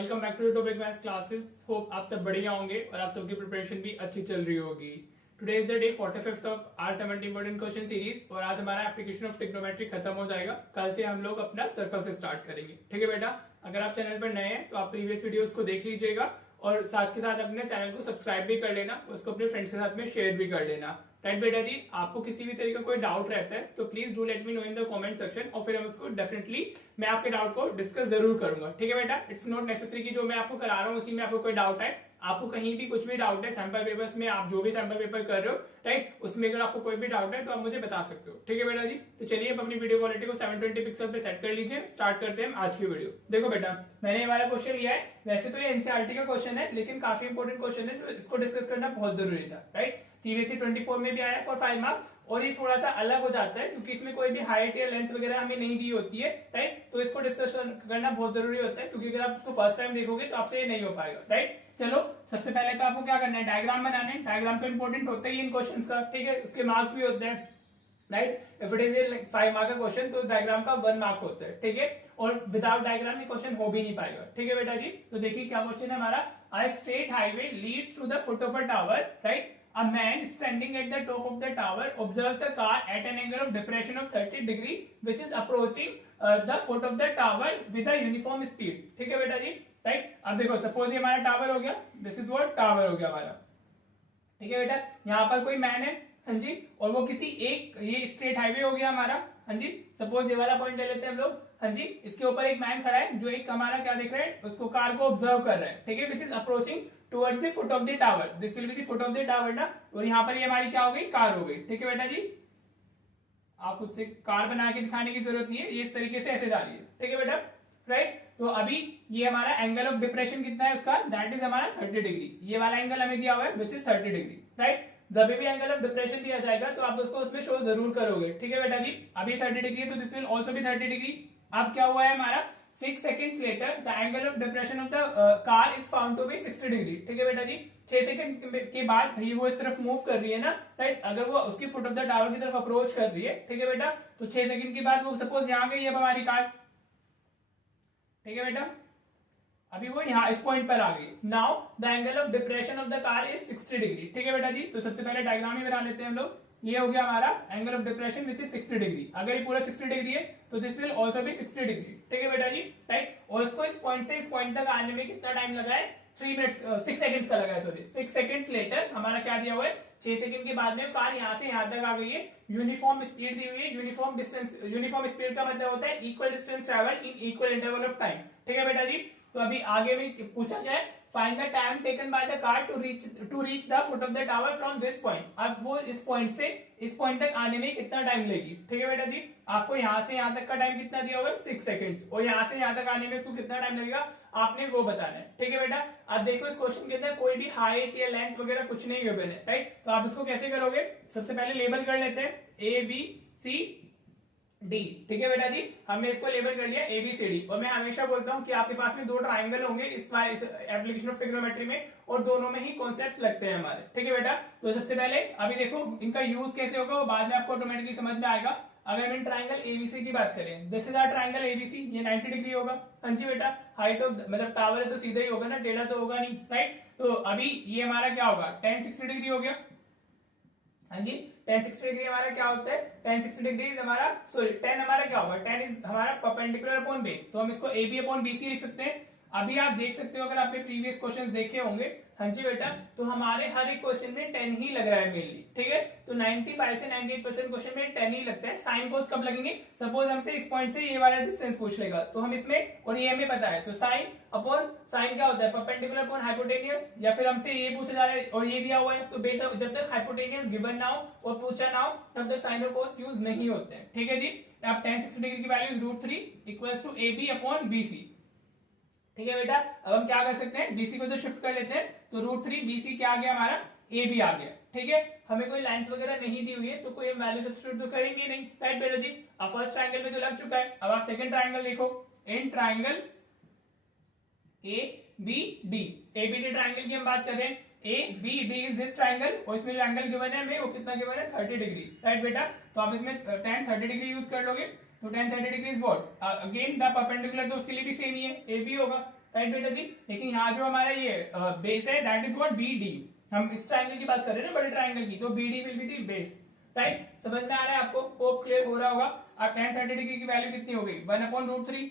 Welcome back to topic maths classes. Hope आप सब बढ़िया होंगे और आप सबकी प्रिपरेशन भी अच्छी चल रही होगी। Today is the day 45th of our 70 important question series और आज हमारा एप्लीकेशन ऑफ ट्रिग्नोमेट्री खत्म हो जाएगा। कल से हम लोग अपना सर्कल से स्टार्ट करेंगे। ठीक है बेटा, अगर आप चैनल पर नए हैं तो आप प्रीवियस वीडियोस को देख लीजिएगा और साथ के साथ अपने चैनल को सब्सक्राइब भी कर लेना, उसको अपने फ्रेंड्स के साथ में शेयर भी कर लेना। राइट बेटा जी, आपको किसी भी तरह का कोई डाउट रहता है तो please do let me know in the comment section और फिर हम उसको डेफिनेटली मैं आपके डाउट को डिस्कस जरूर करूंगा। ठीक है बेटा, इट्स नॉट नेसेसरी कि जो मैं आपको करा रहा हूँ उसी में आपको कोई डाउट है। आपको कहीं भी कुछ भी डाउट है सैंपल पेपर्स में, आप जो भी सैंपल पेपर कर रहे हो राइट, उसमें अगर आपको कोई भी डाउट है तो आप मुझे बता सकते हो। ठीक है बेटा जी, तो चलिए अब अपनी वीडियो क्वालिटी को 720 पिक्सल पे सेट कर लीजिए। स्टार्ट करते हैं आज की वीडियो। देखो बेटा, मैंने ये वाला क्वेश्चन लिया है। वैसे तो ये एनसीईआरटी का क्वेश्चन है लेकिन काफी इंपॉर्टेंट क्वेश्चन है, तो इसको डिस्कस करना बहुत जरूरी था। राइट, सीबीएसई 24 में भी आया फॉर 5 मार्क्स और ये थोड़ा सा अलग हो जाता है क्योंकि इसमें कोई भी हाइट या लेंथ वगैरह हमें नहीं दी होती है। राइट, तो इसको डिस्कस करना बहुत जरूरी होता है क्योंकि अगर आप इसको फर्स्ट टाइम देखोगे तो आपसे ये नहीं हो पाएगा। राइट, चलो सबसे पहले तो आपको क्या करना है, डायग्राम बनाना है। डायग्राम तो इंपॉर्टेंट होता है इन क्वेश्चंस का। ठीक है, उसके मार्क्स भी होते हैं। Right, if it is a 5 mark का क्वेश्चन तो डायग्राम का 1 मार्क होता है। ठीक है, और विदाउट डायग्राम ये क्वेश्चन हो भी नहीं पाएगा। ठीक है बेटा जी, तो देखिए क्या क्वेश्चन है हमारा। A straight highway leads to the foot of a tower. Right, a man standing at the top of the tower observes a car at an angle of depression of 30 degree which is approaching the foot of the tower with a uniform speed। ठीक है बेटा जी, right. अब देखो suppose ये हमारा tower हो गया, this is what tower हो गया हमारा। ठीक है बेटा, यहाँ पर कोई मैन है, हाँ जी, और वो किसी एक, ये स्ट्रेट हाईवे हो गया हमारा, हाँ जी। सपोज ये वाला पॉइंट ले लेते हैं हम लोग, हाँ जी। इसके ऊपर एक मैन खड़ा है जो एक हमारा क्या देख रहा है, उसको कार को ऑब्जर्व कर रहा है। ठीक है, which is approaching towards the foot of the tower. This will be the foot of the tower ना, और यहाँ पर ये हमारी क्या हो गई, कार हो गई। ठीक है बेटा जी, आप खुद से कार बना के दिखाने की जरूरत नहीं है, ये इस तरीके से ऐसे जा रही है। ठीक है बेटा, राइट। तो अभी ये हमारा एंगल ऑफ डिप्रेशन कितना है उसका, दैट इज हमारा 30 डिग्री। ये वाला एंगल हमें दिया हुआ है विच इज 30 डिग्री। राइट, जब भी एंगल ऑफ डिप्रेशन दिया जाएगा तो आप उसको उसमें शो जरूर करोगे। ठीक है बेटा जी, अभी 30 डिग्री है तो दिस विल ऑल्सो भी 30 डिग्री। अब क्या हुआ है हमारा, 6 seconds later the angle of depression of the car is found to be 60 degree. ठीक है बेटा जी, 6 सेकंड के बाद भाई वो इस तरफ मूव कर रही है ना, राइट। अगर वो उसकी फुट ऑफ द टावर की तरफ अप्रोच कर रही है, ठीक है बेटा, तो 6 सेकंड के बाद वो सपोज यहाँ गई अब हमारी कार। ठीक है बेटा, अभी वो यहाँ इस पॉइंट पर आ गई। Now the angle of depression of the car is 60 degree. ठीक है बेटा जी, तो सबसे पहले डायग्राम ही बना लेते हैं हम लोग। ये हो गया हमारा angle of depression which is 60 degree. अगर ये पूरा 60 डिग्री है तो दिस विल ऑल्सो भी 60 डिग्री। ठीक है बेटा जी, राइट। और उसको इस पॉइंट से इस पॉइंट तक आने में कितना टाइम लगा है, 6 सेकंड्स का लगा है। सॉरी, 6 सेकंड्स लेटर हमारा क्या दिया हुआ है, 6 सेकंड के बाद में कार यहाँ से यहाँ तक आ गई है। यूनिफॉर्म स्पीड दी हुई है। यूनिफॉर्म डिस्टेंस, यूनिफॉर्म स्पीड का मतलब होता है equal distance travel in equal interval of time. ठीक है बेटा जी, तो अभी आगे भी पूछा जाए, find the time taken by the car to reach the foot of the tower from this point. अब वो इस पॉइंट से इस पॉइंट तक आने में कितना टाइम लेगी। ठीक है बेटा जी, आपको यहाँ से यहाँ तक का टाइम कितना दिया हुआ है, 6 सेकंड्स, और यहाँ से यहाँ तक आने में इसको कितना टाइम लगेगा आपने वो बताना है। ठीक है बेटा, अब देखो इस क्वेश्चन के अंदर कोई भी हाइट या लेंथ वगैरह कुछ नहीं गिवन है, राइट। तो आप इसको कैसे करोगे, सबसे पहले लेबल कर लेते हैं ए बी सी डी। ठीक है बेटा जी, हमने इसको लेबल कर लिया ABCD। और मैं हमेशा बोलता हूं कि आपके पास में 2 ट्राइंगल होंगे इस एप्लीकेशन ऑफ ट्रिग्नोमेट्री में, और दोनों में ही कॉन्सेप्ट्स लगते हैं हमारे। ठीक है बेटा, तो सबसे पहले अभी देखो इनका यूज कैसे होगा वो बाद में आपको ऑटोमेटिकली समझ में आएगा। अगर हम इन ट्राइंगल ABC की बात करें, this is our triangle ABC, ये 90 डिग्री होगा। हाँ जी बेटा, हाइट ऑफ मतलब टावर है तो सीधा ही होगा ना, टेढ़ा तो होगा नहीं, राइट। तो अभी ये हमारा क्या होगा, 1060 डिग्री हो गया। हाँ जी, 1060 डिग्री हमारा क्या होता है, 1060 डिग्री हमारा, सॉरी 10 हमारा क्या होगा, 10 इज हमारा परपेंडिकुलर अपॉन बेस, तो हम इसको AB अपॉन BC लिख सकते हैं। अभी आप देख सकते हो अगर आपने प्रीवियस क्वेश्चंस देखे होंगे, हाँ जी बेटा, तो हमारे हर एक क्वेश्चन में 10 ही लग रहा है मेनली। ठीक है, तो 95 से 98% क्वेश्चन में 10 ही लगता है। साइन कोस कब लगेंगे, सपोज हमसे इस पॉइंट से ये वाला डिस्टेंस पूछ लेगा तो हम इसमें, और ये हमें पता है, तो साइन अपॉन साइन क्या होता है, परपेंडिकुलर अपॉन हाइपोटेनियस। या फिर हमसे ये पूछा जा रहा है और ये दिया हुआ है, तो बेस जब तक हाइपोटेनियस गिवन ना हो और पूछा ना हो तब तक साइन और कोस यूज नहीं होते हैं। ठीक है जी, अब 1060 डिग्री की value √3 equals to AB upon BC। ठीक है बेटा, अब हम क्या कर सकते हैं, BC को तो शिफ्ट कर लेते हैं, तो √3 BC क्या आ गया हमारा, AB आ गया। ठीक है, हमें कोई लेंथ वगैरह नहीं दी हुई है तो कोई हम वैल्यू सब्स्टिट्यूट तो करेंगे नहीं, राइट बेटा जी। अब फर्स्ट ट्रायंगल में तो लग चुका है, अब आप सेकंड ट्रायंगल देखो। In triangle ABD, ABD triangle की हम बात कर रहे हैं। ABD इज दिस ट्रायंगल, और इसमें जो एंगल गिवन है हमें वो कितना गिवन है, 30 डिग्री, राइट बेटा। तो आप इसमें 10 30 डिग्री यूज कर लोगे, तो 10 30 degree is what, again the perpendicular, तो उसके लिए भी सेम ही है, AB होगा। राइट बेटा जी। लेकिन यहाँ जो हमारा ये बेस है that is what B D, हम इस ट्राइंगल की बात कर रहे हैं ना, बड़े ट्राइंगल की, तो B D will be the base, right. समझ में आ रहा है आपको, होप क्लियर हो रहा होगा। अब tan 30 डिग्री की वैल्यू कितनी हो गई 1/√3।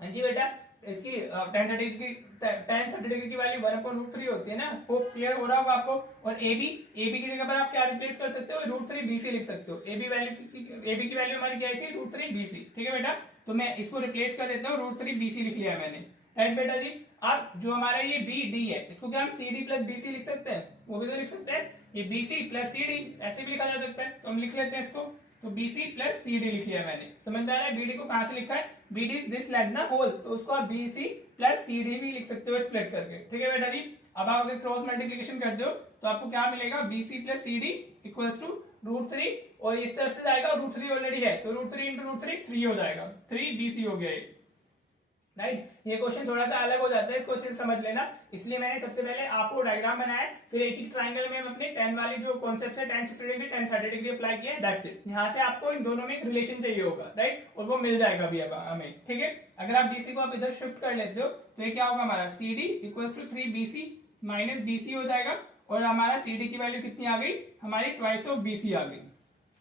हाँ जी बेटा, इसकी tan 30 डिग्री की वैल्यू 1/√3 होती है ना, होप क्लियर हो रहा होगा आपको। और एबी की जगह पर आप क्या रिप्लेस कर सकते हो, √3 BC लिख सकते हो। एबी की वैल्यू हमारी क्या थी, √3 BC, ठीक है बेटा। तो मैं इसको रिप्लेस कर देता हूँ, √3 BC लिख लिया मैंने, राइट बेटा जी। अब जो हमारा ये बी डी है, इसको क्या हम CD प्लस BC लिख सकते हैं, वो भी तो लिख सकते हैं, ये BC प्लस CD ऐसे भी लिखा जा सकता है, तो हम लिख लेते हैं इसको। तो BC प्लस CD लिख लिया मैंने, समझ में आ रहा है। BD को कहां से लिखा है, BD इज दिस लेग ना होल, तो उसको आप BC प्लस CD भी लिख सकते हो स्प्लिट करके, ठीक है बेटा जी। अब आप अगर क्रॉस मल्टीप्लीकेशन करते हो तो आपको क्या मिलेगा, BC plus CD equals to √3, और इस तरफ से जाएगा, √3 ऑलरेडी है, तो √3 इंटू √3 3 हो जाएगा, 3 BC हो गया ये, राइट। ये क्वेश्चन थोड़ा सा अलग हो जाता है, इसको अच्छे से समझ लेना, इसलिए मैंने सबसे पहले आपको डायग्राम बनाया, फिर एक ही ट्राइंगल में हम अपने tan वाली जो कॉन्सेप्ट है tan 60 degree tan 30 degree apply किया, दैट्स इट। यहाँ से आपको इन दोनों में एक रिलेशन चाहिए होगा, राइट, और वो मिल जाएगा अभी अब हमें, ठीक है। अगर आप BC को आप इधर शिफ्ट कर लेते हो तो ये क्या होगा हमारा, CD equals to 3 BC minus BC हो जाएगा, और हमारा CD की वैल्यू कितनी आ गई, हमारी ट्वाइस ऑफ BC आ गई,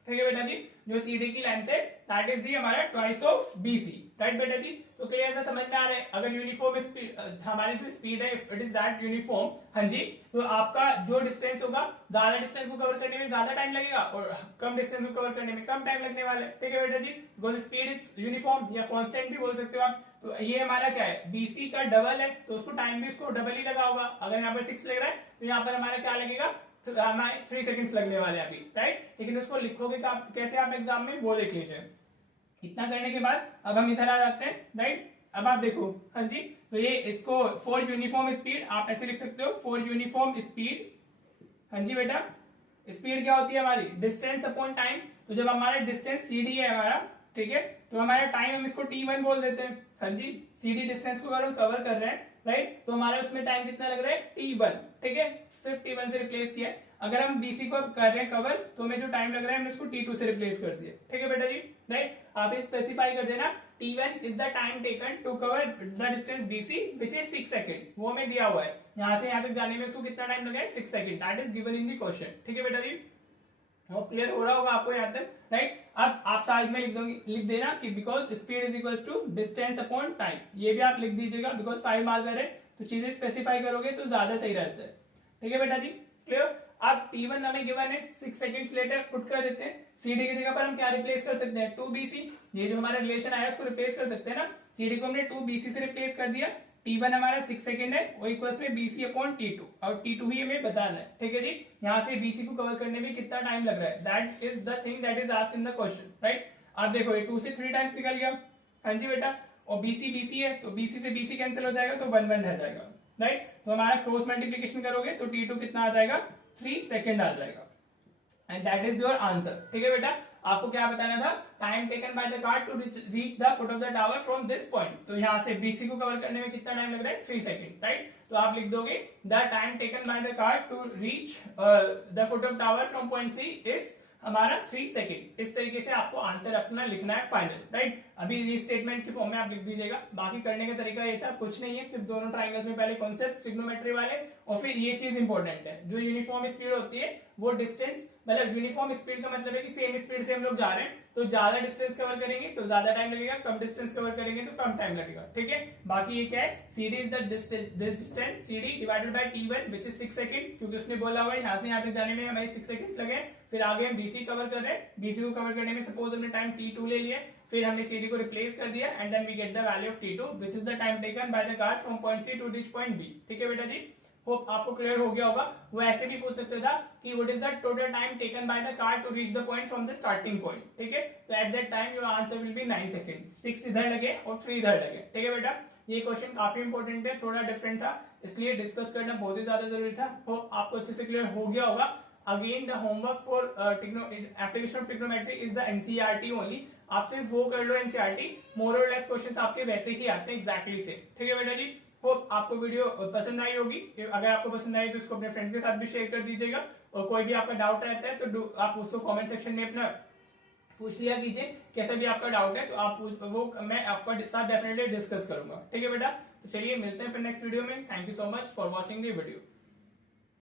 ठीक है बेटा जी। जो CD की लेंथ है दैट इज दी हमारा ट्वाइस ऑफ BC, राइट बेटा जी। तो क्लियर से समझ में आ रहा है। अगर यूनिफॉर्म स्पीड, हमारी जो स्पीड है इट इज दैट यूनिफॉर्म, हाँ जी, तो आपका जो डिस्टेंस होगा, ज्यादा डिस्टेंस को कवर करने में ज्यादा टाइम लगेगा और कम डिस्टेंस को कवर करने में कम टाइम लगने वाला है, ठीक है बेटा जी। बिकॉज स्पीड इज यूनिफॉर्म या कांस्टेंट भी बोल सकते हो आप। तो ये हमारा क्या है, BC का डबल है, तो उसको टाइम भी उसको डबल ही लगा होगा। अगर यहाँ पर 6 लग रहा है तो यहाँ पर हमारा क्या लगेगा, 3 सेकंड्स लगने वाले हैं अभी, राइट। लेकिन उसको लिखोगे कैसे आप एग्जाम में, वो देख लीजिए। इतना करने के बाद अब हम इधर आ जाते हैं, राइट। अब आप देखो, हाँ जी, तो ये इसको फॉर यूनिफॉर्म स्पीड आप ऐसे लिख सकते हो, फॉर यूनिफॉर्म स्पीड, हाँ जी बेटा, स्पीड क्या होती है हमारी, डिस्टेंस अपॉन टाइम। तो जब हमारा डिस्टेंस CD है हमारा, ठीक है, तो हमारा टाइम हम इसको T1 बोल देते हैं, हाँ जी। CD डिस्टेंस को अगर हम कवर कर रहे हैं, राइट, तो हमारा उसमें टाइम कितना लग रहा है, T1, ठीक है, सिर्फ T1 से रिप्लेस किया है। अगर हम BC को कर रहे हैं कवर, तो हमें जो टाइम लग रहा है हमने उसको T2 से रिप्लेस कर दिया, ठीक है बेटा जी, राइट। आप स्पेसिफाई कर देना, T1 is the time taken to cover the distance BC which is 6 second, वो हमें दिया हुआ है। यहाँ से यहाँ तक जाने में उसको कितना टाइम लगा है, 6 second, that is given in the question, ठीक है बेटा जी। वो क्लियर हो रहा होगा आपको यहाँ तक, राइट। अब आप साइड में लिख देना कि because speed is equal to distance upon time, ये भी आप लिख दीजिएगा, बिकॉज 5 मार्कर है, तो चीजें स्पेसिफाई करोगे तो ज्यादा सही रहता है, ठीक है बेटा जी, क्लियर। अब T1 हमें गिवन है, 6 सेकंड्स लेटर पुट कर देते हैं। CD की जगह पर हम क्या रिप्लेस कर सकते हैं, 2 BC, ये जो हमारा रिलेशन आया उसको रिप्लेस कर सकते हैं ना। CD को हमने 2 BC से रिप्लेस कर दिया, T1 हमारा 6 सेकंड है, वो इक्वल्स में BC अपॉन T2, और T2 ही हमें बताना है, ठीक है जी। यहाँ से BC को कवर करने में कितना टाइम लग रहा है, that is the thing that is asked in the question, right. आप देखो ये 2 से 3 टाइम्स निकल गया, हाँ जी बेटा, और BC है, तो BC से BC कैंसिल हो जाएगा, तो 1 1 रह जाएगा, राइट। तो हमारा क्रॉस मल्टीप्लीकेशन करोगे तो T2 कितना आ जाएगा, 3 सेकंड आ जाएगा, and that is your answer, ठीक है बेटा। आपको क्या बताना था, time taken by the car to reach the foot of the tower from this point. तो यहाँ से BC को कवर करने में कितना टाइम लग रहा है, 3 सेकंड, राइट। तो आप लिख दोगे the time taken by the car to reach the foot of tower from point C is हमारा 3 सेकंड। इस तरीके से आपको आंसर अपना लिखना है फाइनल, राइट। अभी ये स्टेटमेंट की फॉर्म में आप लिख दीजिएगा। बाकी करने का तरीका ये था, कुछ नहीं है, सिर्फ दोनों ट्राइंगल्स में पहले कॉन्सेप्ट ट्रिग्नोमेट्री वाले, और फिर ये चीज इंपॉर्टेंट है, जो यूनिफॉर्म स्पीड होती है वो डिस्टेंस, मतलब यूनिफॉर्म स्पीड का मतलब है कि सेम स्पीड से हम लोग जा रहे हैं, तो ज्यादा डिस्टेंस कवर करेंगे तो ज्यादा टाइम लगेगा, कम डिस्टेंस कवर करेंगे तो कम टाइम लगेगा, ठीक है। बाकी ये क्या है, CD is the distance CD divided by T1 which is 6 second, क्योंकि उसने बोला हुआ है यहाँ से यहाँ तक जाने में हमें 6 सेकंड्स लगे। फिर आगे हम BC कवर कर रहे हैं, BC को कवर करने में सपोज हमने टाइम T2 ले लिया, फिर हमने CD को रिप्लेस कर दिया, and then we get the value of T2 which is the time taken by the car from point C to reach point B, ठीक है बेटा जी। होप आपको क्लियर हो गया होगा। वो ऐसे भी पूछ सकता था कि what is the total time taken by the car to reach the point from the starting point, ठीक है। तो at that time your answer will be 9 second, 6 इधर लगे और 3 इधर लगे, ठीक है बेटा। ये क्वेश्चन काफी इंपॉर्टेंट है, थोड़ा डिफरेंट था, इसलिए डिस्कस करना बहुत ही ज्यादा जरूरी था। होप आपको अच्छे से क्लियर हो गया होगा। Again the homework for application of trigonometry is the NCERT only. आप सिर्फ वो कर लो NCERT, मोर और लेस क्वेश्चंस आपके वैसे ही आते हैं एग्जैक्टली से, ठीक है बेटा जी। होप आपको वीडियो पसंद आई होगी। अगर आपको पसंद आई तो इसको अपने फ्रेंड्स के साथ भी शेयर कर दीजिएगा, और कोई भी आपका डाउट रहता है तो आप उसको कमेंट सेक्शन में अपना पूछ लिया कीजिए, कैसा भी आपका डाउट है तो आप वो मैं आपका साथ डेफिनेटली डिस्कस करूंगा। ठीक है बेटा, तो चलिए मिलते हैं फिर नेक्स्ट वीडियो में। Thank you so much for watching the video.